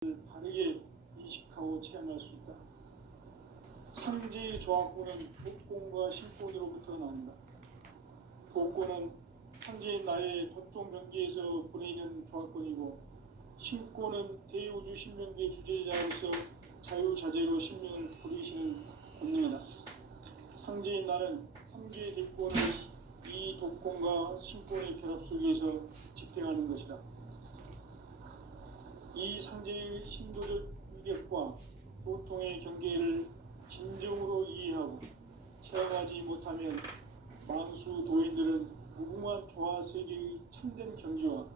바르게 인식하고 체험할 수 있다. 상지 조합구는 복권과 신권으로부터 나온다. 복권은 상지의 나의 도통 경기에서 보내는 조합권이고, 신권은 대우주 신명기의 주제자로서 자유자재로 신명을 부리시는 권능이다. 상지의 나는 상지의 대권을 이 독권과 신권의 결합 속에서 집행하는 것이다. 이 상제의 신도적 위력과 보통의 경계를 진정으로 이해하고 체험하지 못하면 만수 도인들은 무궁한 조화 세계의 참된 경지와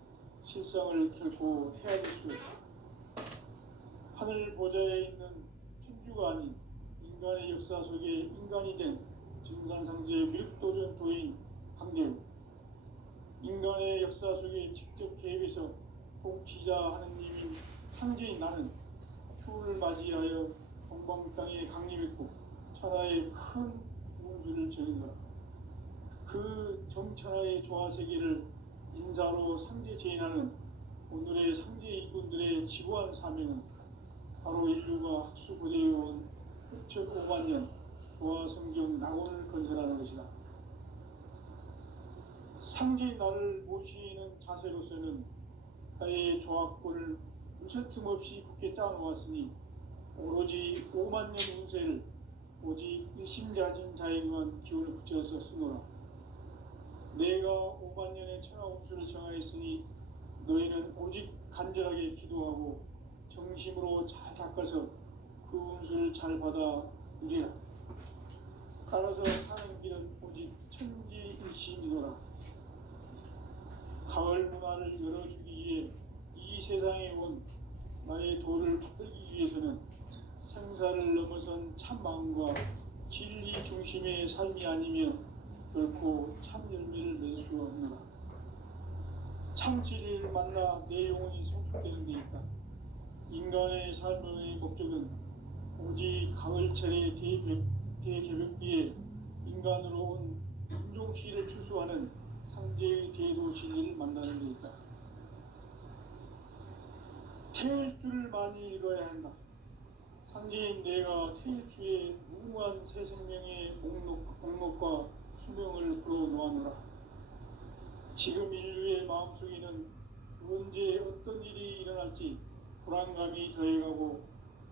실상을 결코 헤아릴 수 없다. 하늘 보좌에 있는 천주가 아닌 인간의 역사 속에 인간이 된 증산상제의 미륵도전 도인 강대우, 인간의 역사 속에 직접 개입해서 통치자 하느님인 상제인 나는 추후를 맞이하여 동방 땅에 강림했고 천하의 큰 운수를 전인다. 그 정천하의 조화세계를 인사로 상제 제인하는 오늘의 상제 이군들의 지구한 사명은 바로 인류가 학수고대해온 6,500만 년 조화성경 낙원을 건설하는 것이다. 상제인 나를 모시는 자세로서는 나의 조합권을 무쇠틈 없이 굳게 짜놓았으니 오로지 5만 년 운세를 오직 일심자진 자에게만 기운을 붙여서 쓰노라. 내가 5만 년의 천하 운수를 정하였으니 너희는 오직 간절하게 기도하고 정심으로 잘 닦아서 그 운수를 잘 받아 누리라. 따라서 사는 길은 오직 천지일심이노라. 가을 문화를 열어주기 위해 이 세상에 온 나의 도를 받들기 위해서는 생사를 넘어선 참 마음과 진리 중심의 삶이 아니면 결코 참 열매를 맺을 수 없노라. 참 진리를 만나 내 영혼이 성숙되는 데 있다. 인간의 삶의 목적은 오직 가을철의 대개벽기에 인간으로 온 인종시를 추수하는 상제의 대도시를 만나는 데 있다. 태일주를 많이 읽어야 한다. 상제인 내가 태일주의 무궁한 새 생명의 목록과 수명을 불어놓아노라. 지금 인류의 마음속에는 언제 어떤 일이 일어날지 불안감이 더해가고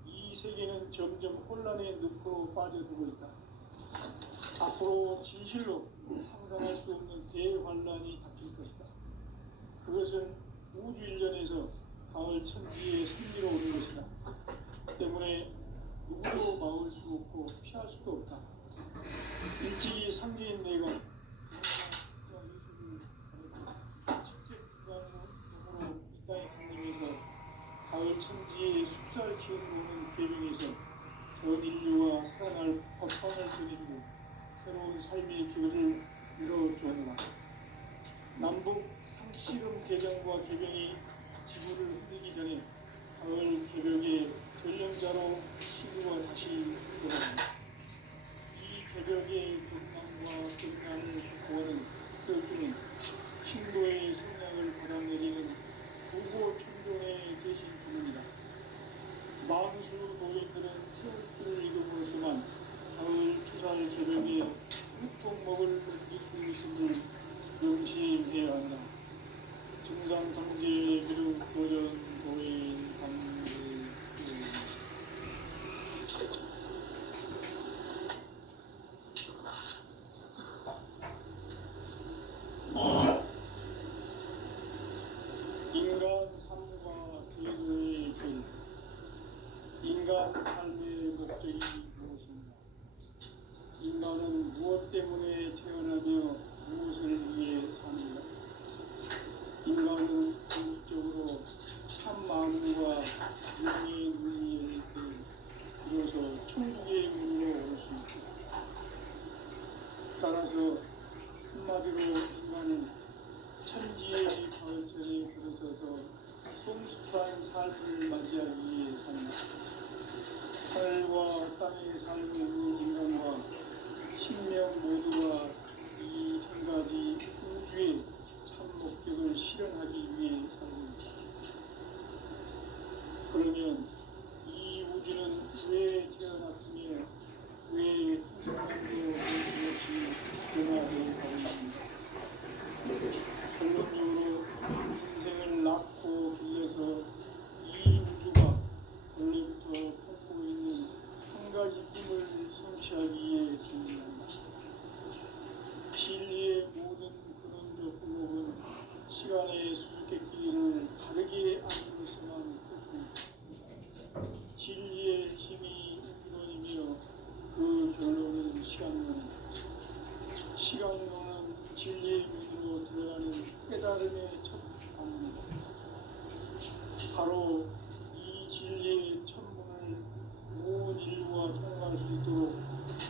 이 세계는 점점 혼란의 늪으로 빠져들고 있다. 앞으로 진실로 상상할 수 없는 대환란이 닥칠 것이다. 그것은 우주 일전에서 가을 천지의 승리로 오는 것이다. 때문에 누구도 막을 수 없고 피할 수도 없다. 일찍이 상제인 내가 직접 구간으로 이 땅에 강림해서 가을 천지의 숫자를 키워보는 계명에서 전 인류가 살아날 법판을 전해주고 새로운 삶의 기회를 열어주었노라. 남북 상씨름 개정과 개병이 지구를 흔들기 전에 가을 개벽의 전령자로 지구가 다시 돌아간다. 이 개벽의 건강과 건강을 구하는 태어주는 신도의 성량을 받아내리는 부고 천종의 대신 주문이다. 만수 노인들은 태어주를 읽음으로써만 가을 추살 개벽의 유통먹을 느낄 수 있음을 명심해야 한다. 증산상제의 미륵 도전 도인 강대 인간 삶과 계도의 길. 인간 삶의 목적이 무엇인가? 인간은 무엇 때문에 태어나며 무엇을 위해 사는가? 인간은 궁극적으로 참 마음과 영의 눈이 열릴 때 비로소 천국의 문으로 올 수 있다. 따라서 한마디로 인간은 천지의 가을철에 들어서서 성숙한 삶을 맞이하기 위해 산다. 하늘과 땅의 삶을 이룬 인간과 신명 모두가 이 한 가지 우주의 참 목적을 실현하기 위해 살고 있다. 그러면 이 우주는 왜 태어났으며 왜 한순간도 정신없이 변화되어 가는지. 결론적으로 인생을 낳고 길러서 이 우주가 원래부터 품고 있는 한 가지 꿈을 성취하기 위해 존재한다. 진리의 모든 근원적 의혹은 시간의 수수께끼를 다르게 아는 것만 풀 수 있다. 진리의 힘이 근원이며 그 결론은 시간론이다. 시간론은 진리의 문으로 들어가는 깨달음의 첫 방문이다. 바로 이 진리의 첫 문을 온 인류가 통과할 수 있도록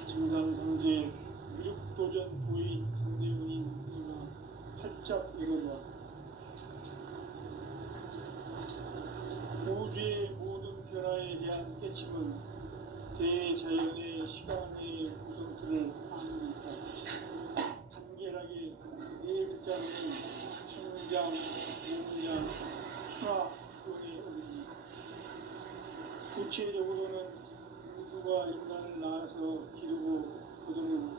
증산상제 미륵도전 도의 강대훈인 내가 활짝 열어놓았다. 우주의 모든 변화에 대한 깨침은 대자연의 시간의 구성틀을 아는 있다. 간결하게 네 글자로는 성장, 문장, 추락, 추론의 어른이다. 구체적으로는 우주가 인간을 낳아서 기르고 거두는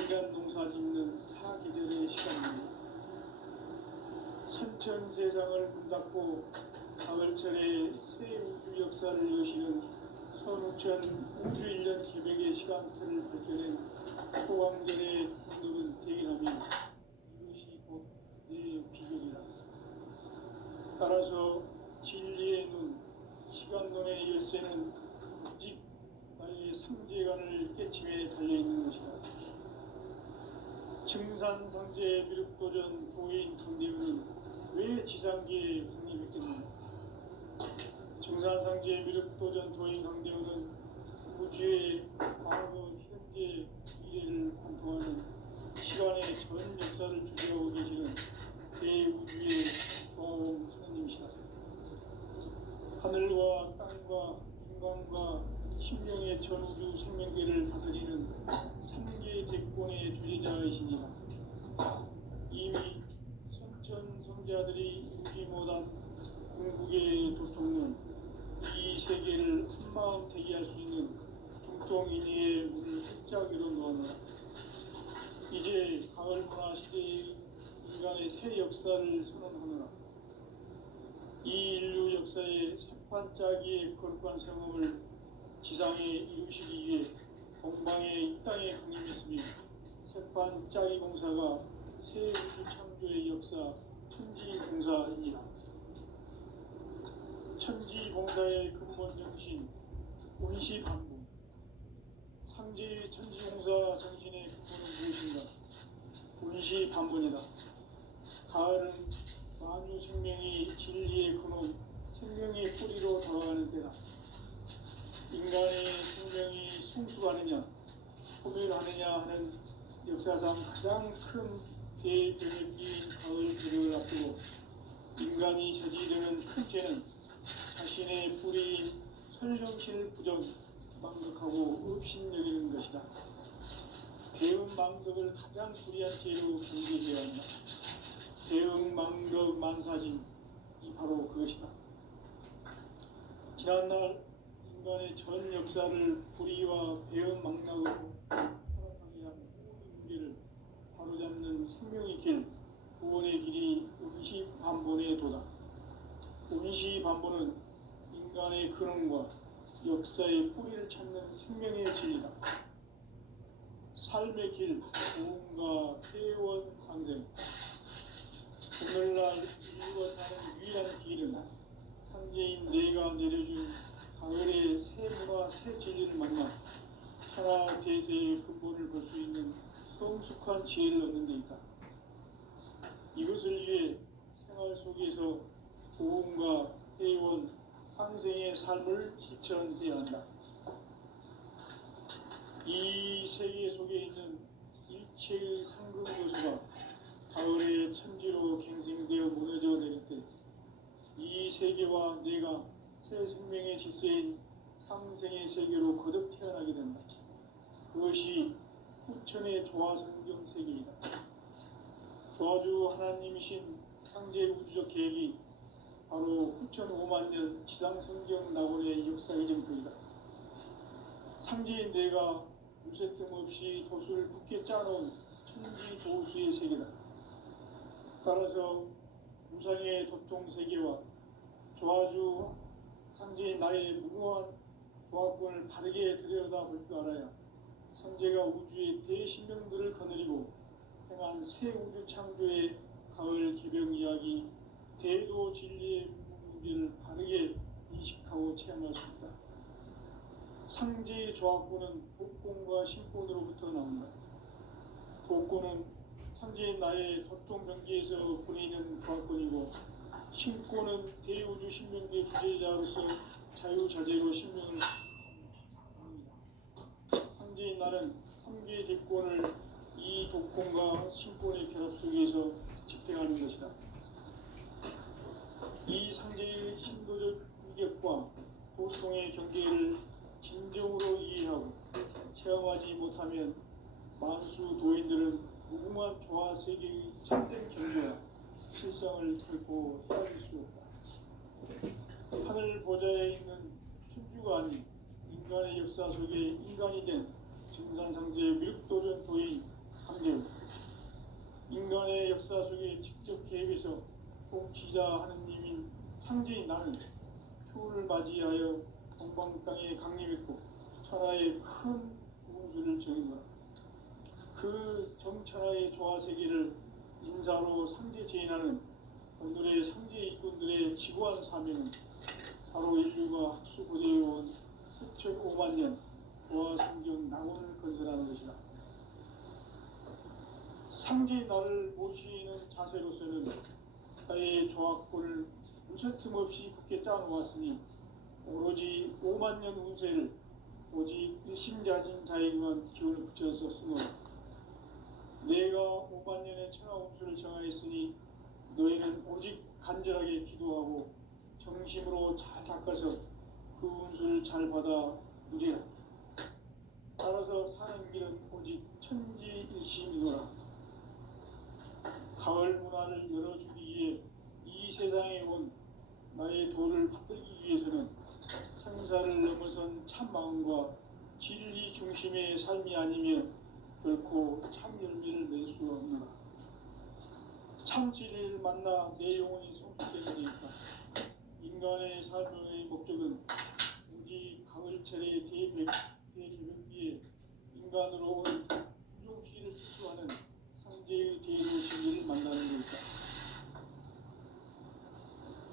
인간 농사 짓는 사계절의 시간입니다. 선천 세상을 문 닫고 가을철에 새 우주 역사를 여시는 선우천 우주 1년 계획의 시간틀을 밝혀낸 소강전의 오늘은 대기라면 이것이 곧 내 비결이라. 따라서 진리의 눈, 시간론의 열쇠는 오직 나의 상제관을 깨침에 달려있는 것이다. 증산상제 미륵도전 도인 강대훈은 왜 지상계에 강림했겠느냐. 증산상제 미륵도전 도인 강대훈은 우주의 과거, 현재, 미래를 관통하는 시간의 전 역사를 주재하고 계시는 대우주의 도움 하나님이시다. 하늘과 땅과 인간과 심령의 전우주 생명계를 다스리는 3계 대권의 주재자이시니라. 이미 선천 성자들이 이루지 못한 궁극의 도통론, 이 세계를 한마음 대기할 수 있는 중통인의의 문을 활짝 열어놓았노라. 이제 가을 문화 시대의 인간의 새 역사를 선언하노라. 이 인류 역사의 새반짝이의 거룩한 성험을 지상에 이루시기 위해 동방의 이 땅에 강림했으며 새반짝이 공사가 새 우주 창조의 역사 천지공사이니라. 천지공사의 근본 정신 운시반복. 상제의 천지공사 정신의 근본은 무엇인가? 운시반복이다. 가을은 만유 생명이 진리의 근원, 생명의 뿌리로 돌아가는 때다. 인간의 생명이 성숙하느냐, 소멸하느냐 하는 역사상 가장 큰 대변혁기인 가을 개력을 앞두고 인간이 저지르는 큰 죄는 자신의 뿌리인 설령실 부정, 망극하고 업신여기는 것이다. 대응 망극을 가장 불의한 죄로 경계해야 한다. 대응 망극 만사진이 바로 그것이다. 지난날 인간의 전 역사를 불의와 배은 망락으로 타락하게 한 모든 문제를 바로잡는 생명의 길, 구원의 길이 운시반본의 도다. 운시반본은 인간의 근원과 역사의 뿌리를 찾는 생명의 진리다. 삶의 길, 구원과 회원 상생. 오늘날 인류가 사는 유일한 길은 상제인 내가 내려준 가을의 새 문화, 새 진리를 만나 천하 대세의 근본을 볼 수 있는 성숙한 지혜를 얻는 데 있다. 이것을 위해 생활 속에서 보험과 회원, 상생의 삶을 실천해야 한다. 이 세계 속에 있는 일체의 상급 요소가 가을의 천지로 갱생되어 무너져 내릴 때 이 세계와 내가 새 생명의 질서인 상생의 세계로 거듭 태어나게 된다. 그것이 후천의 조화성경 세계이다. 조화주 하나님이신 상제 우주적 계획이 바로 9,500만 년 지상성경 낙원의 역사 이전입니다. 상제인 내가 무쇠틈 없이 도수를 굳게 짜놓은 천지 도수의 세계다. 따라서 무상의 도통 세계와 조화주 상제인 나의 무모한 조합권을 바르게 들여다볼 줄 알아야 성제가 우주의 대신명들을 거느리고 행한 새 우주 창조의 가을 개병 이야기 대도 진리의 문제를 바르게 인식하고 체험할 수 있다. 상제의 조합권은 복권과 신권으로부터 나온다. 복권은 상제인 나의 도통 경계에서 보내는 조합권이고, 신권은 대우주 신명계 주제자로서 자유자재로 신명을 상제인 나는 3개 제권을 이 독권과 신권의 결합 속에서 집행하는 것이다. 이 상제의 신도적 위격과 도통의 경계를 진정으로 이해하고 체험하지 못하면 만수 도인들은 무궁한 조화 세계의 참된 경계와 실상을 결코 헤아릴 수 없다. 하늘 보좌에 있는 천주가 아닌 인간의 역사 속에 인간이 된 증산상제의 미륵도전 도인 강제우, 인간의 역사 속에 직접 개입해서 통치자 하느님인 상제인 나는 추운을 맞이하여 동방 땅에 강림했고 천하의 큰 우주를 정의하라. 그 정천하의 조화세계를 인사로 상제 제인하는 오늘의 상제 일꾼들의 지구한 사명은 바로 인류가 학수고대해온 9,500만 년 조화성경 낙원을 건설하는 것이다. 상제 나를 모시는 자세로서는 나의 조합권을 무쇠틈 없이 굳게 짜놓았으니 오로지 5만 년 운세를 오직 일심자진 자에게만 기운을 붙여서 쓰노라. 내가 5만 년의 천하 운수를 정하였으니 너희는 오직 간절하게 기도하고 정심으로 잘 닦아서 그 운수를 잘 받아 누리라. 따라서 사는 길은 오직 천지일심이노라. 가을 문화를 열어주기 위해 이 세상에 온 나의 도를 받들기 위해서는 생사를 넘어선 참 마음과 진리 중심의 삶이 아니면 결코 참 열매를 낼 수 없노라. 참 진리를 만나 내 영혼이 성숙되게 되었다. 인간의 삶의 목적은 오직 가을철의 대개벽기에 인간으로 온 유종시를 추구하는 상제의 대로 진리를 만나는 것이다.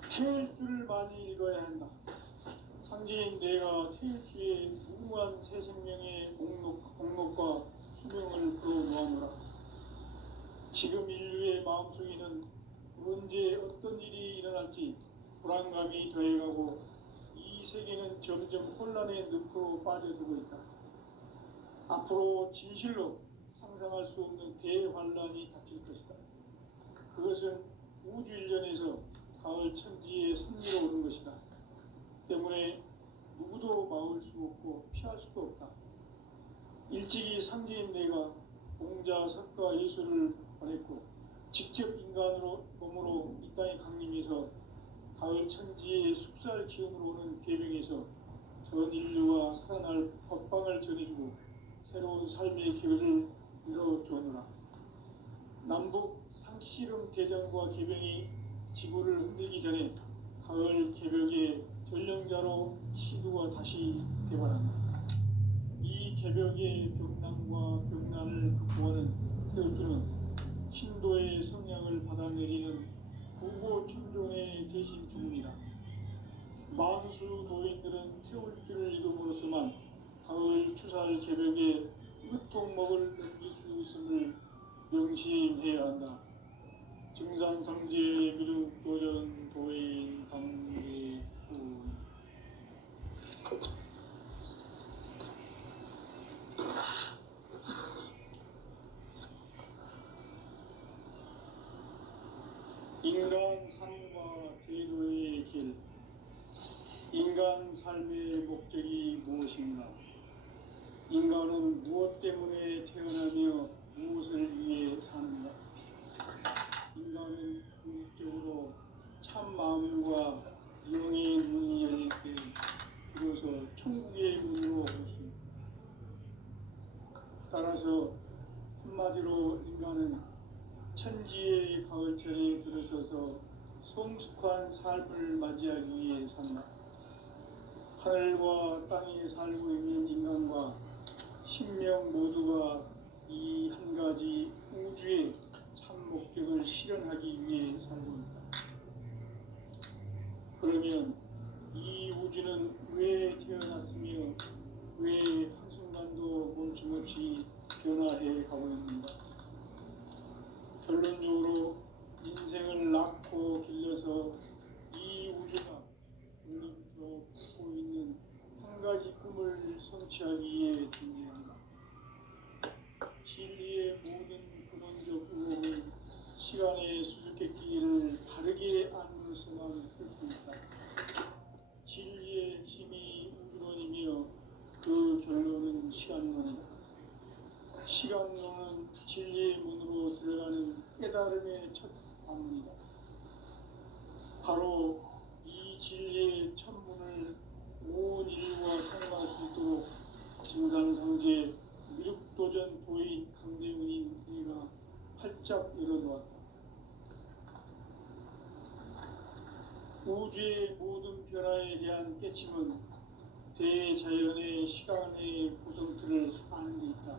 태일주를 많이 읽어야 한다. 상제인 내가 태일주의 무궁한 새 생명의 목록과 수명을 풀어놓아노라. 지금 인류의 마음속에는 언제 어떤 일이 일어날지 불안감이 더해가고 이 세계는 점점 혼란의 늪으로 빠져들고 있다. 앞으로 진실로 상상할 수 없는 대환란이 닥칠 것이다. 그것은 우주 일련에서 가을 천지의 섭리로 오는 것이다. 때문에 누구도 막을 수 없고 피할 수도 없다. 일찍이 상제인 내가 공자, 석가, 예수를 보냈고 직접 인간으로 몸으로 이 땅에 강림해서 가을 천지의 숲살 기운으로 오는 계명에서 전 인류와 살아날 법방을 전해주고 새로운 삶의 기회를 이뤄주노라. 남북 상씨름 대전과 계병이 지구를 흔들기 전에 가을 개벽의 전령자로 시도가 다시 되발한다. 이 개벽의 벽난과 벽난을 극복하는 태울주는 신도의 성향을 받아내리는 구고 천종의 대신 주문이다. 만수 도인들은 태울주를 읽음으로써만 가을 추살 개벽의 으통목을 넘길 수 있음을 명심해야 한다. 증산성제 미륵도전 도인 강제훈. 인간 삶과 제도의 길. 인간 삶의 목적이 무엇인가? 인간은 무엇 때문에 태어나며 무엇을 위해 사는가? 인간은 궁극적으로 참 마음과 영의 문이 열릴 때 비로소 천국의 문으로 올 수 있습니다. 따라서 한마디로 인간은 천지의 가을철에 들어서서 성숙한 삶을 맞이하기 위해 산다. 하늘과 땅에 살고 있는 인간과 신명 모두가 이 한 가지 우주의 참 목적을 실현하기 위해 살고 있다. 그러면 이 우주는 왜 태어났으며 왜 한순간도 멈춤없이 변화해 가고 있는가? 결론적으로 인생을 낳고 길러서 이 우주가 원래부터 갖고 있는 한 가지 꿈을 성취하기 위해 존재한다. 진리의 모든 근원적 의혹은 시간의 수수께끼를 바르게 안으로서만 쓸 수 있다. 진리의 핵심이 우주론이며 그 결론은 시간론이다. 시간론은 진리의 문으로 들어가는 깨달음의 첫 방문이다. 바로 이 진리의 첫 문을 온 인류가 통과할 수 있도록 증산상제 미륵도전 도인 강대훈인 내가 활짝 열어놓았다. 우주의 모든 변화에 대한 깨침은 대자연의 시간의 구성틀을 아는 데 있다.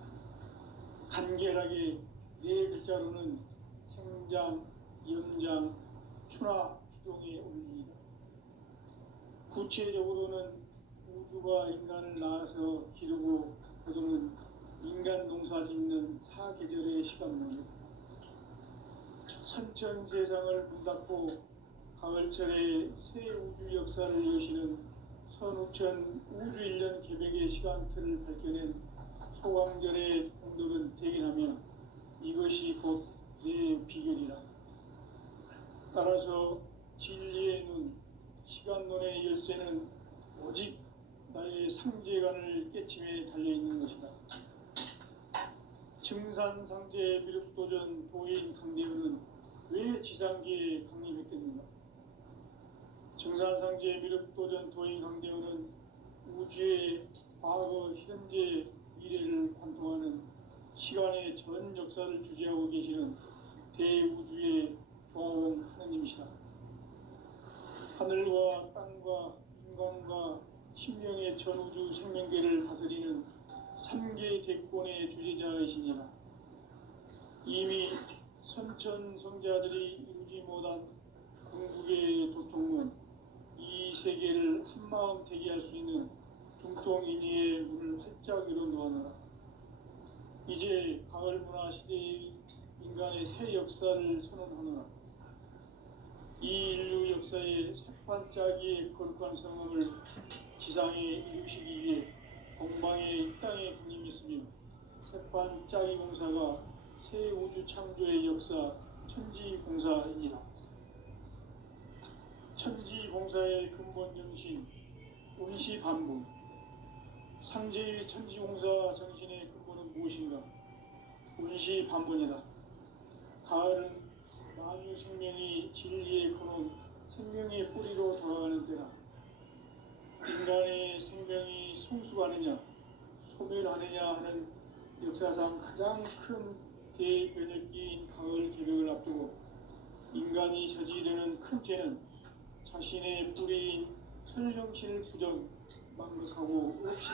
간결하게 네 글자로는 생장, 연장, 추나 추동의 원리이다. 구체적으로는 우주가 인간을 낳아서 기르고 거두는 인간 농사 짓는 사계절의 시간론이다. 선천 세상을 문닫고 가을철에 새 우주 역사를 여시는 선우천 우주 1년 개백의 시간틀을 밝혀낸 소광절의 공덕은 대견하며 이것이 곧 내 비결이라. 따라서 진리의 눈, 시간론의 열쇠는 오직 나의 상제관을 깨침에 달려있는 것이다. 증산상제 미륵도전 도인 강대훈은 왜 지상계에 강림했겠는가? 증산상제 미륵도전 도인 강대훈은 우주의 과거, 현재, 미래를 관통하는 시간의 전 역사를 주재하고 계시는 대우주의 조화원 하느님이시다. 하늘과 땅과 인간과 신명의 전우주 생명계를 다스리는 3개 대권의 주제자이시니라. 이미 선천성자들이 이루지 못한 궁극의 도통은 이 세계를 한마음 되게 할 수 있는 중통인의의 문을 활짝 열어놓아노라. 이제 가을 문화 시대의 인간의 새 역사를 선언하노라. 이 인류 역사의 새반짝이의 거룩한 성음을 지상에 이루시기 위해 동방의 이 땅에 강림했으며 새반짝이 공사가 새 우주 창조의 역사 천지공사이니라. 천지공사의 근본 정신 운시반복. 상제의 천지공사 정신의 근본은 무엇인가? 운시반복이다. 가을은 만유 생명이 진리의 근원, 생명의 뿌리로 돌아가는 때다. 인간의 생명이 성숙하느냐, 소멸하느냐 하는 역사상 가장 큰 대변혁기인 가을 개벽을 앞두고 인간이 저지르는 큰 죄는 자신의 뿌리인 설령신을 부정, 망각하고 없이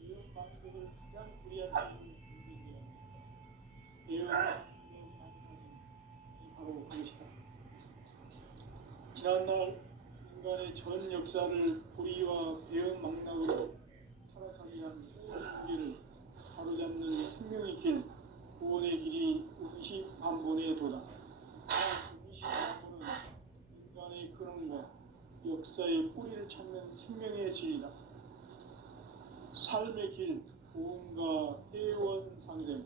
이런 망각을 가장 불이한 죄는 바로 그것이다. 지난날 인간의 전 역사를 불의와 배은망락으로 타락하게 한 우리를 바로잡는 생명의 길, 구원의 길이 운시반본의 도다. 운시반본은 인간의 근원과 역사의 뿌리를 찾는 생명의 진리다. 삶의 길, 구원과 회원 상생.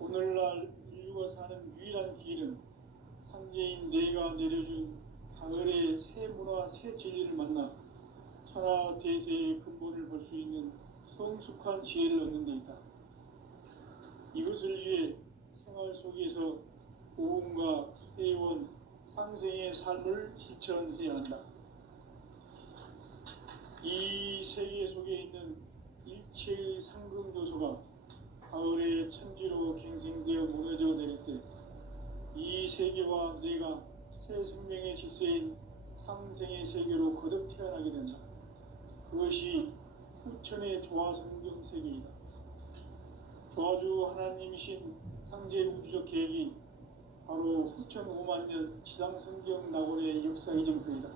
오늘날 인류가 사는 유일한 길은 상제인 내가 내려준 가을의 새 문화, 새 진리를 만나 천하 대세의 근본을 볼 수 있는 성숙한 지혜를 얻는 데 있다. 이것을 위해 생활 속에서 고운과 해온 상생의 삶을 실천해야 한다. 이 세계 속에 있는 일체의 상금 요소가 가을의 천지로 갱생되어 무너져 내릴 때 이 세계와 내가 새 생명의 질서인 상생의 세계로 거듭 태어나게 된다. 그것이 후천의 조화성경 세계이다. 조화주 하나님이신 상제 우주적 계획이 바로 후천 5만 년 지상성경 낙원의 역사 이정표이다.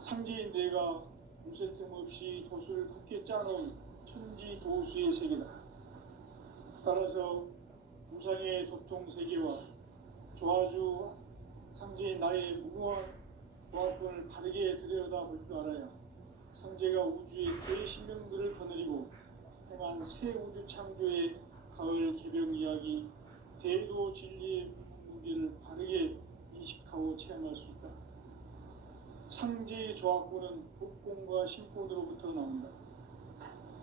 상제인 내가 무쇠 틈 없이 돛을 굳게 짜놓은 천지 도수의 세계다. 따라서 무상의 도통 세계와 조화주 상제인 나의 무궁한 조화권을 바르게 들여다볼 줄 알아야 상제가 우주의 대신명들을 거느리고 행한 새 우주 창조의 가을 개벽 이야기 대도 진리의 무게를 바르게 인식하고 체험할 수 있다. 상제의 조화권은 복권과 신권으로부터 나온다.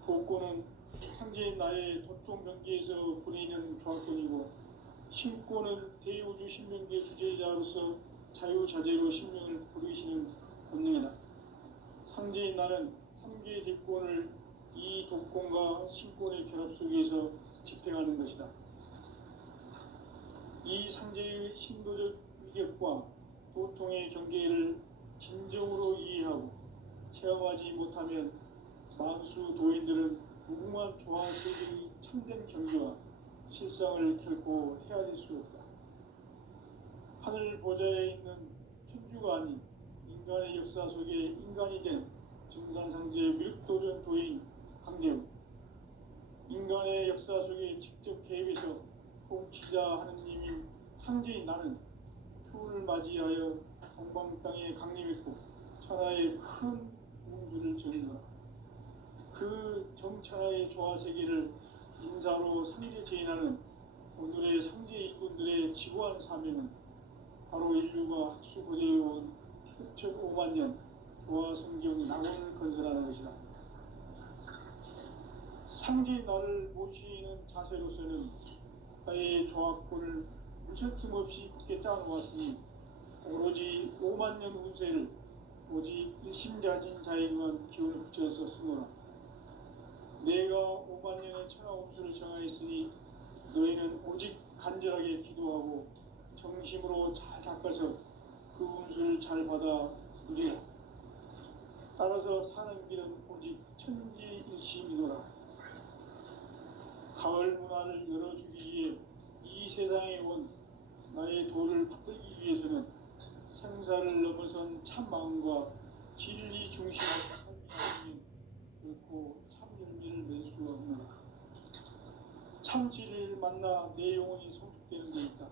복권은 상제인 나의 도통 경계에서 부리는 조화권이고, 신권은 대우주 신명계 주제자로서 자유자재로 신명을 부르시는 본능이다. 상제인 나는 3개의 제권을 이 독권과 신권의 결합 속에서 집행하는 것이다. 이 상제의 신도적 위격과 도통의 경계를 진정으로 이해하고 체험하지 못하면 만수 도인들은 무궁한 조화 세계의 참된 경지와 실상을 결코 헤아릴 수 없다. 하늘 보좌에 있는 천주가 아닌 인간의 역사 속에 인간이 된 증산상제 미륵도전 도인 강재우, 인간의 역사 속에 직접 개입해서 통치자 하느님인 상제인 나는 추운을 맞이하여 동방 땅에 강림했고 천하의 큰 운수를 전거라. 그 정천하의 조화세계를 인사로 상제 제인하는 오늘의 상제 일꾼들의 지구한 사명은 바로 인류가 학수고대해온 6,5만 년 조화성경 낙원을 건설하는 것이다. 상제인 나를 모시는 자세로서는 나의 조화권을 무쇠 틈 없이 굳게 짜놓았으니 오로지 5만 년 운세를 오직 일심자진 자에게만 기운을 붙여서 쓰노라. 내가 5만 년의 천하 운수를 정하였으니 너희는 오직 간절하게 기도하고 정심으로 잘 닦아서 그 운수를 잘 받아 누리라. 따라서 사는 길은 오직 천지일심이노라. 가을 문화를 열어주기 위해 이 세상에 온 나의 도를 받들기 위해서는 생사를 넘어선 참마음과 진리 중심의 삶이 결코 참열매를 맺을 수가 없노라. 참 진리를 만나 내 영혼이 성숙되는 데 있다.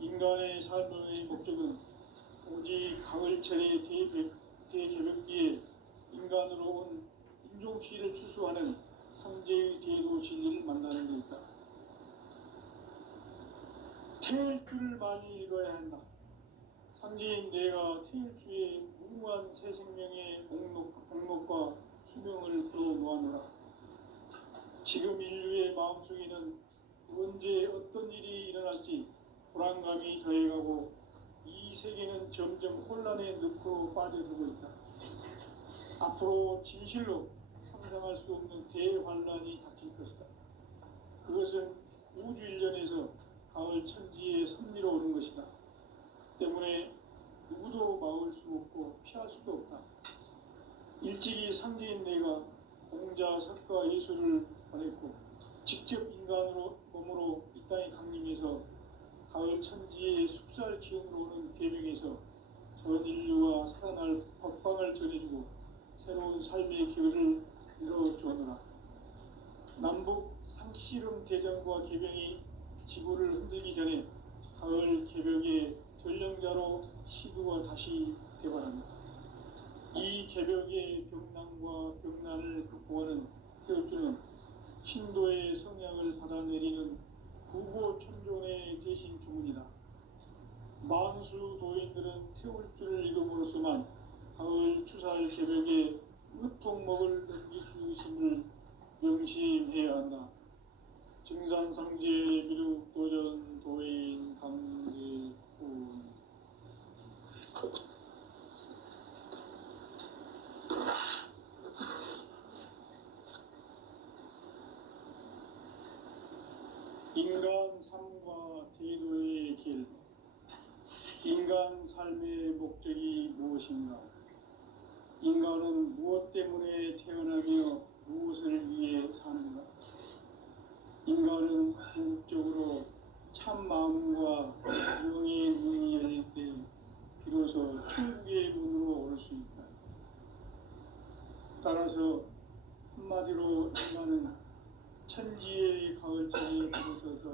인간의 삶의 목적은 오직 가을철의 대개벽기에 인간으로 온 인종시를 추수하는 상제의 대도 진리를 만나는 데 있다. 태일주를 많이 읽어야 한다. 상제인 내가 태일주의 무궁한 새 생명의 목록과 수명을 풀어놓아노라. 지금 인류의 마음속에는 언제 어떤 일이 일어날지 불안감이 더해가고 이 세계는 점점 혼란의 늪으로 빠져들고 있다. 앞으로 진실로 상상할 수 없는 대환란이 닥칠 것이다. 그것은 우주 일전에서 가을 천지의 섭리로 오는 것이다. 때문에 누구도 막을 수 없고 피할 수도 없다. 일찍이 상제인 내가 공자, 석가, 예수를 보냈고 직접 인간으로 몸으로 이 땅에 강림해서 가을 천지의 숲살 기운으로 오는 계명에서 전 인류와 살아날 법방을 전해주고 새로운 삶의 길을 열어주노라. 남북 상씨름 대전과 개병이 지구를 흔들기 전에 가을 개벽의 전령자로 시구가 다시 대발합니다. 이 개벽의 병난과 병난을 극복하는 태울주는 신도의 성향을 받아내리는 구고천존의 대신 주문이다. 만수 도인들은 태울주를 읽음으로써만 가을 추살 개벽의 으통목을 넘길 수 있음을 명심해야 한다. 증산상제 미륵도전 도인 강대훈. 인간 삶과 대도의 길. 인간 삶의 목적이 무엇인가? 인간은 무엇 때문에 태어나며 무엇을 위해 사는가? 인간은 궁극적으로 참 마음과 영의 문이 열릴 때 비로소 천국의 문으로 올 수 있다. 따라서 한마디로 인간은 천지의 가을철에 들어서서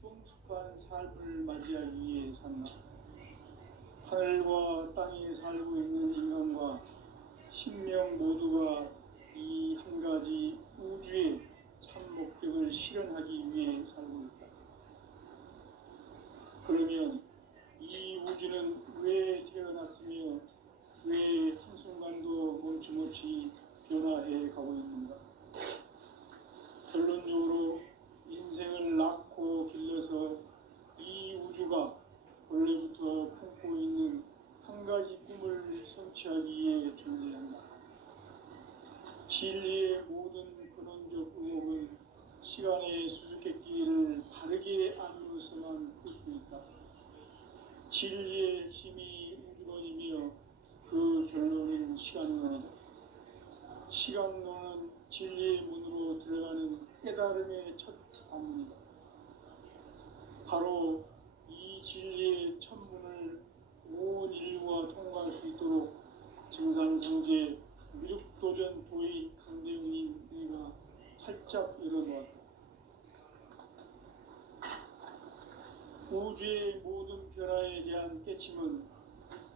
성숙한 삶을 맞이하기 위해 산다. 하늘과 땅에 살고 있는 인간과 신명 모두가 이 한 가지 우주의 참 목적을 실현하기 위해 살고 있다. 그러면 이 우주는 왜 태어났으며 왜 한순간도 멈춤없이 변화해 가고 있는가? 결론적으로 인생을 낳고 길러서 이 우주가 원래부터 품고 있는 한 가지 꿈을 성취하기 위해 존재한다. 진리의 모든 근원적 의혹은 시간의 수수께끼를 바르게 알고서만 풀 수 있다. 진리의 핵심이 우주론이며 그 결론은 시간론이다. 시간론은 진리의 문으로 들어가는 깨달음의 첫 관문이다. 바로 이 진리의 첫 문을 온 인류가 통과할 수 있도록 증산성제 미륵도전 도의 강대훈인 내가 활짝 열어놓았다. 우주의 모든 변화에 대한 깨침은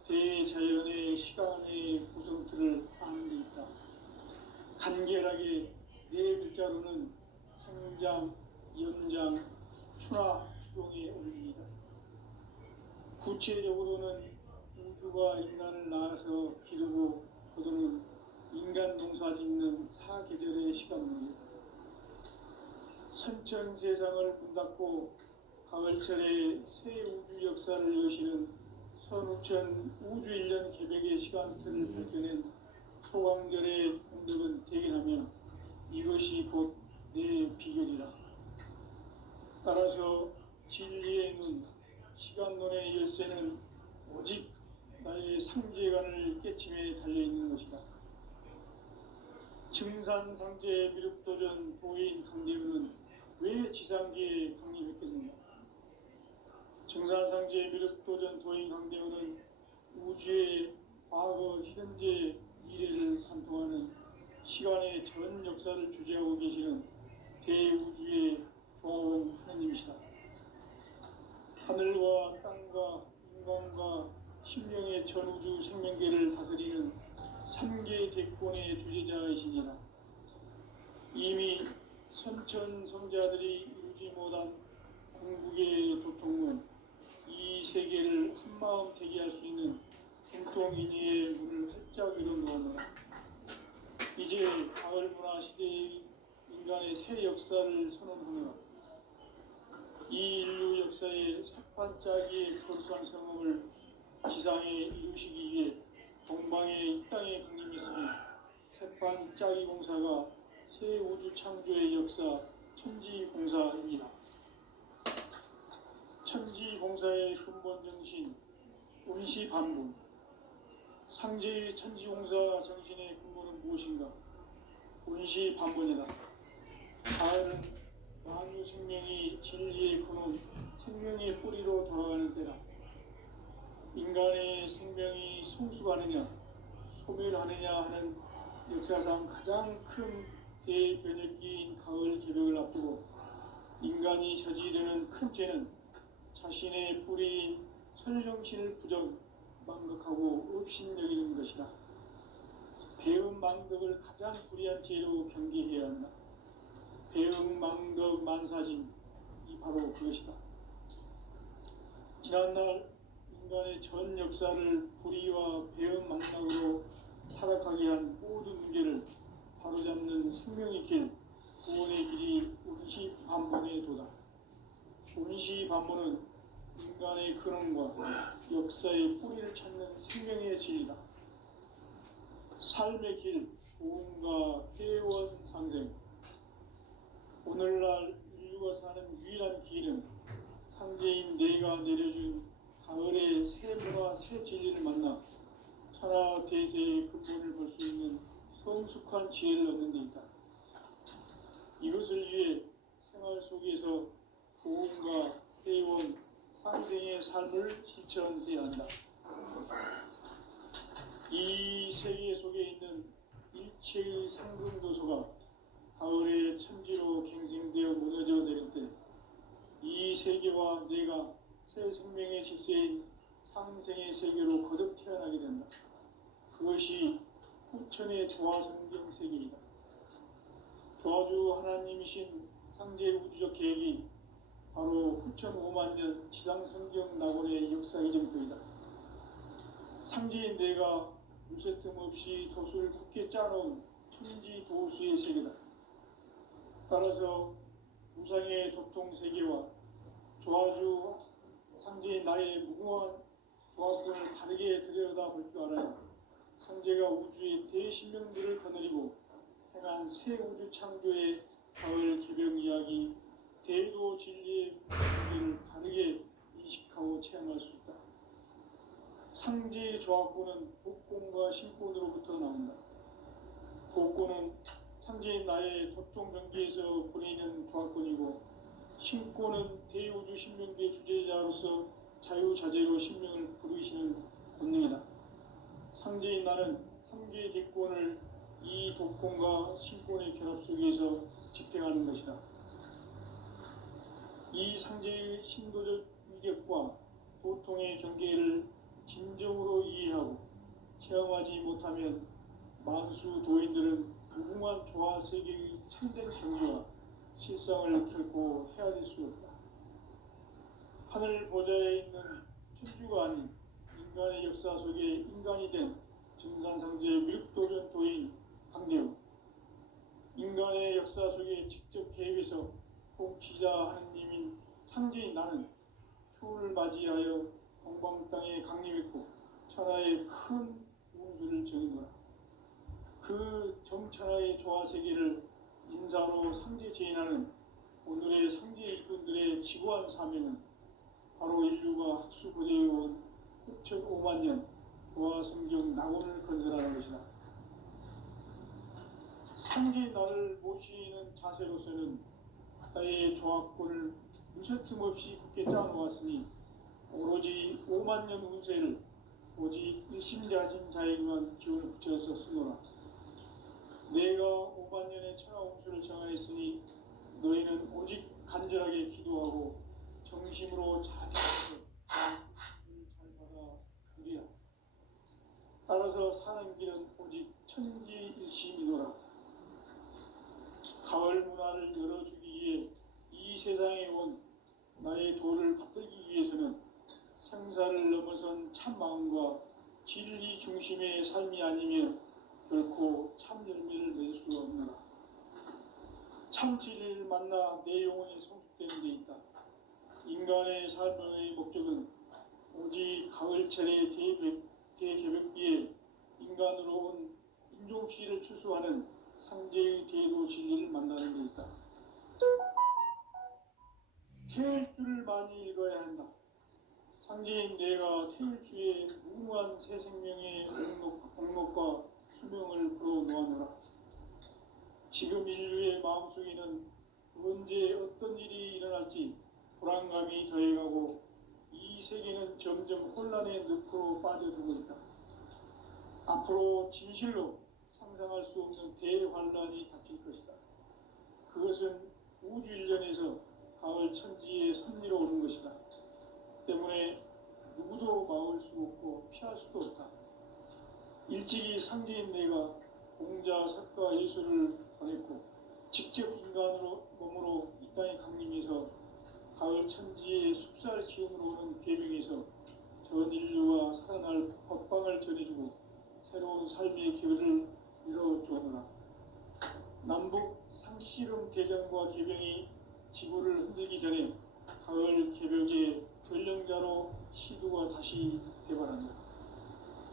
대자연의 시간의 구성틀을 아는 데 있다. 간결하게 네 글자로는 생장, 연장, 추나 추동의 원리이다. 구체적으로는 우주가 인간을 낳아서 기르고 거두는 인간 농사 짓는 사계절의 시간문이다. 선천 세상을 문 닫고 가을철에 새 우주 역사를 여시는 선우천 우주 1년 개백의 시간틀을 밝혀낸 소강절의 공덕은 대견하며 이것이 곧 내 비결이라. 따라서 진리의 눈, 시간론의 열쇠는 오직 나의 상제관을 깨침에 달려있는 것이다. 증산상제 미륵도전 도인 강대훈은 왜 지상계에 강림했겠는가? 증산상제 미륵도전 도인 강대훈은 우주의 과거, 현재, 미래를 관통하는 시간의 전 역사를 주재하고 계시는 대우주의 조화원 하느님이시다. 하늘과 땅과 인간과 신명의 전우주 생명계를 다스리는 3계 대권의 주제자이시니라. 이미 선천성자들이 이루지 못한 궁극의 도통은 이 세계를 한마음 되게 할 수 있는 중통인의의 문을 활짝 열어놓았노라. 이제 가을 문화 시대의 인간의 새 역사를 선언하노라. 이 인류 역사의 새반짝이의 거룩한 성음을 지상에 이루시기 위해 동방의 이 땅에 강림했으며 새반짝이 공사가 새 우주 창조의 역사 천지공사입니다. 천지공사의 근본 정신 운시반분. 상제의 천지공사 정신의 근본은 무엇인가? 운시반분이다. 가을은 만유 생명이 진리의 근원, 생명의 뿌리로 돌아가는 때다. 인간의 생명이 성숙하느냐, 소멸하느냐 하는 역사상 가장 큰 대변혁기인 가을 개벽을 앞두고 인간이 저지르는 큰 죄는 자신의 뿌리인 설령신을 부정, 망각하고 업신여기는 것이다. 배음 망덕을 가장 불의한 죄로 경계해야 한다. 배음 망덕 만사진, 이 바로 그것이다. 지난날 인간의 전 역사를 불의와 배음 망락으로 타락하게 한 모든 문제를 바로잡는 생명의 길, 구원의 길이 운시반본의 도다. 운시 반문은 인간의 근원과 역사의 뿌리를 찾는 생명의 진리다. 삶의 길, 보험과 회원 상생. 오늘날 인류가 사는 유일한 길은 상제인 내가 내려준 가을의 새 문화, 새 진리를 만나 천하 대세의 근본을 볼 수 있는 성숙한 지혜를 얻는 데 있다. 이것을 위해 생활 속에서 보험과 회원, 상생의 삶을 실천해야 한다. 이 세계 속에 있는 일체의 상승도소가 가을의 천지로 갱생되어 무너져 내릴 때 이 세계와 내가 새 생명의 질서인 상생의 세계로 거듭 태어나게 된다. 그것이 후천의 조화성경 세계이다. 조화주 하나님이신 상제 우주적 계획이 바로 후천 5만 년 지상성경 낙원의 역사 이정표이다. 상제인 내가 무쇠 틈 없이 도수를 굳게 짜놓은 천지 도수의 세계다. 따라서 무상의 도통 세계와 조화주 상제인 나의 무궁한 조합권을 다르게 들여다볼 줄 알아야 상제가 우주의 대신명들을 거느리고 행한 새 우주 창조의 가을 개벽 이야기, 대도 진리의 문제를 바르게 인식하고 체험할 수 있다. 상제의 조합권은 복권과 신권으로부터 나온다. 복권은 상제인 나의 도통 경계에서 보내는 조합권이고, 신권은 대우주 신명계 주제자로서 자유자재로 신명을 부르시는 본능이다. 상제인 나는 상제의 객권을 이 독권과 신권의 결합 속에서 집행하는 것이다. 이 상제의 신도적 위격과 도통의 경계를 진정으로 이해하고 체험하지 못하면 만수 도인들은 무궁한 조화 세계의 참된 경지와 실상을 결코 헤아릴 수 없다. 하늘 보좌에 있는 천주가 아닌 인간의 역사 속에 인간이 된 증산상제의 밀도전 도인 강대우, 인간의 역사 속에 직접 개입해서 통치자 하느님인 상제인 나는 추운을 맞이하여 동방 땅에 강림했고 천하의 큰 운수를 정인 거라. 그 정천하의 조화 세계를 인사로 상제 제인하는 오늘의 상제 일꾼들의 지고한 사명은 바로 인류가 학수고대해온 6,5만 년 조화 성경 낙원을 건설하는 것이다. 상제 나를 모시는 자세로서는 나의 조합권을 무쇠틈 없이 굳게 짜놓았으니 오로지 5만 년 운세를 오직 일심자진 자에게만 기운을 붙여서 쓰노라. 내가 5만 년의 천하 운수를 정하였으니 너희는 오직 간절하게 기도하고 정심으로 자제해서 잘 받아 누리라. 따라서 사는 길은 오직 천지일심이노라. 가을 문화를 열어주기 위해 이 세상에 온 나의 도를 받들기 위해서는 생사를 넘어선 참 마음과 진리 중심의 삶이 아니면 결코 참 열매를 맺을 수 없노라. 참 진리를 만나 내 영혼이 성숙되는 데 있다. 인간의 삶의 목적은 오직 가을철의 대개벽기에 인간으로 온 인종씨를 추수하는 상제의 대도 진리를 만나는 데 있다. 태일주를 많이 읽어야 한다. 상제인 내가 태일주의 무궁한 새 생명의 목록과 수명을 불어놓아노라. 지금 인류의 마음속에는 언제 어떤 일이 일어날지 불안감이 더해가고 이 세계는 점점 혼란의 늪으로 빠져들고 있다. 앞으로 진실로 상상할 수 없는 대환란이 닥칠 것이다. 그것은 우주 일전에서 가을 천지의 섭리로 오는 것이다. 때문에 누구도 막을 수 없고 피할 수도 없다. 일찍이 상제인 내가 공자, 석가, 예수를 보냈고 직접 인간으로 몸으로 이 땅에 강림해서 가을 천지의 숲살 기운으로 오는 계명에서 전 인류와 살아날 법방을 전해주고 새로운 삶의 기회를 이뤄주었노라. 남북 상씨름 대전과 계병이 지구를 흔들기 전에 가을 개벽의 전령자로 시도가 다시 되발한다.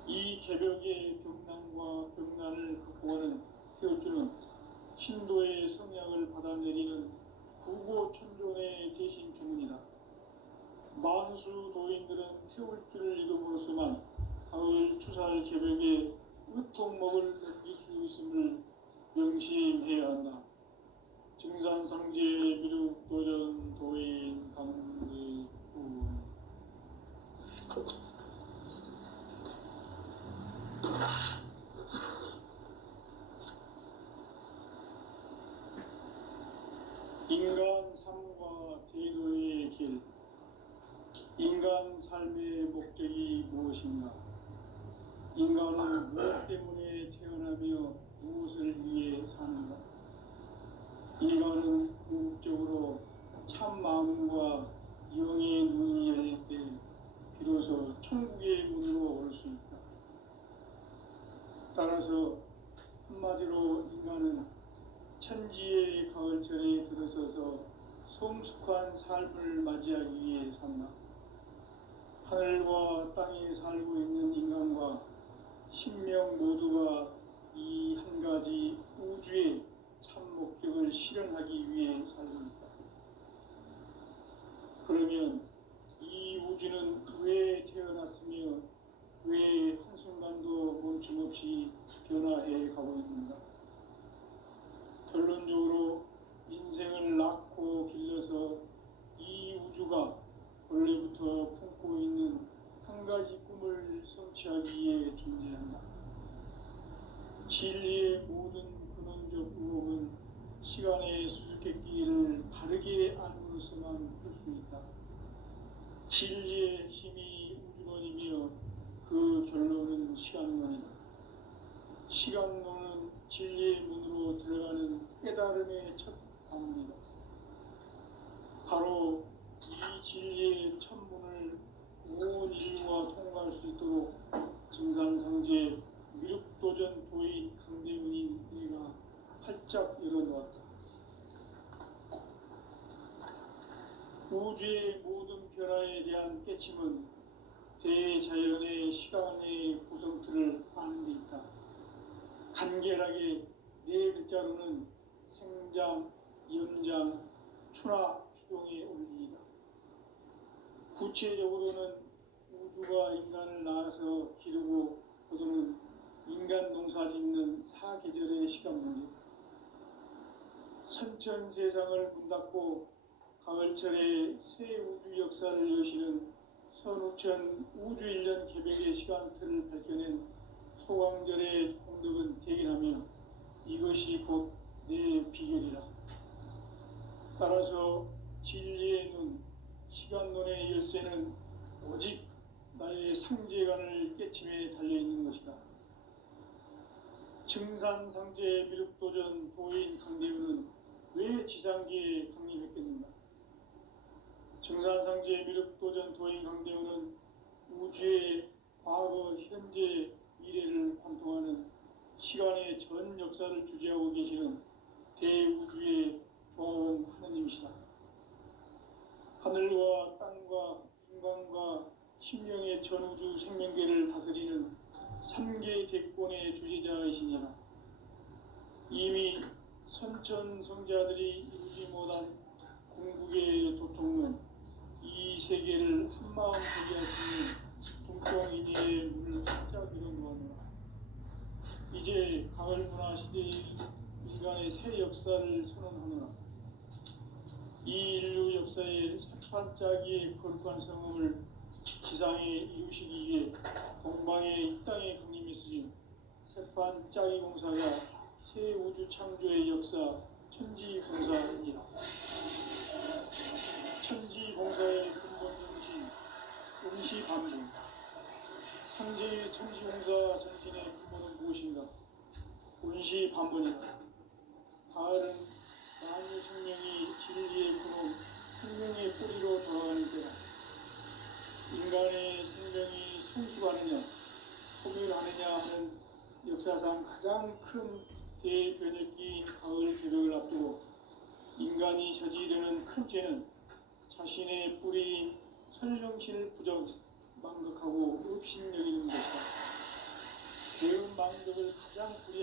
이 개벽의 벽난과 벽난을 극복하는 태어주는 신도의 성약을 받아내리는 구고천존의 대신 주문이다. 만수 도인들은 태울주를 읽음으로써만 가을 추살 개벽의 의통목을 느낄 수 있음을 명심해야 한다. 증산상제 미륵도전 도인 강대구 인간 삶과 대도의 길. 인간 삶의 목적이 무엇인가? 인간은 무엇 때문에 태어나며 무엇을 위해 사는가? 인간은 궁극적으로 참 마음과 영의 눈이 열릴 때 비로소 천국의 문으로 올 수 있다. 따라서 한마디로 인간은 천지의 가을철에 들어서서 성숙한 삶을 맞이하기 위해 산다. 하늘과 땅에 살고 있는 인간과 신명 모두가 이 한 가지 우주의 참 목적을 실현하기 위해 살고 있다. 그러면 이 우주는 왜 태어났으며 왜 한순간도 멈춤없이 변화해 가고 있는가? 결론적으로 인생을 낳고 길러서 이 우주가 원래부터 품고 있는 한 가지 꿈을 성취하기 위해 존재한다. 진리의 모든 근원적 의혹은 시간의 수수께끼를 바르게 알므로서만 풀 수 있다. 진리의 핵심이 우주론이며 그 결론은 시간론이다. 시간론은 진리의 문으로 들어가는 깨달음의 첫 방문이다. 바로 이 진리의 첫 문을 온 인류가 통과할 수 있도록 증산상제 미륵도전 도인 강대문인 내가 활짝 열어놓았다. 우주의 모든 변화에 대한 깨침은 대자연의 시간의 구성틀을 아는 데 있다. 간결하게 네 글자로는 생장, 연장, 추나 추동의 원리이다. 구체적으로는 우주가 인간을 낳아서 기르고 거두는 인간 농사 짓는 사계절의 시간 문제. 선천 세상을 문 닫고 가을철에 새 우주 역사를 여시는 선우천 우주 1년 개벽의 시간틀을 밝혀낸 소강절의 공덕은 대견하며 이것이 곧 내 비결이라. 따라서 진리의 눈, 시간론의 열쇠는 오직 나의 상제관을 깨침에 달려있는 것이다. 증산상제 미륵도전 도인 강대문은 왜 지상계에 강림했겠는가? 증산상제 미륵도전 도인 강대문은 우주의 과거, 현재, 미래를 관통하는 시간의 전 역사를 주재하고 계시는 대우주의 조화원 하느님이시다. 하늘과 땅과 인간과 신명의 전우주 생명계를 다스리는 3개 대권의 주제자이시니라. 이미 선천성자들이 이루지 못한 궁극의 도통은 이 세계를 한마음 되게 할 수 있는 중통인의 문을 활짝 열어놓았노라. 이제 가을 문화 시대의 인간의 새 역사를 선언하노라. 이 인류 역사의 새판짜기의 거룩한 성음을 지상에 이루시기 위해 동방의 이 땅에 강림했으니 새판짜기 공사가 새 우주 창조의 역사 천지공사입니다. 천지공사의 근본 정신 응시반분. 상제의 천지공사 정신의 근본은 무엇인가? 운시반분이다. 가을은 만유 생명이 진리의 근원, 생명의 뿌리로 돌아가는 때다. 인간의 생명이 성숙하느냐, 소멸하느냐 하는 역사상 가장 큰 대변혁기인 가을 개벽을 앞두고 인간이 저지르는 큰 죄는 자신의 뿌리 설령신을 부정 망극하고 읍신 여기는 것이다. 배운 망극을 가장 불이하게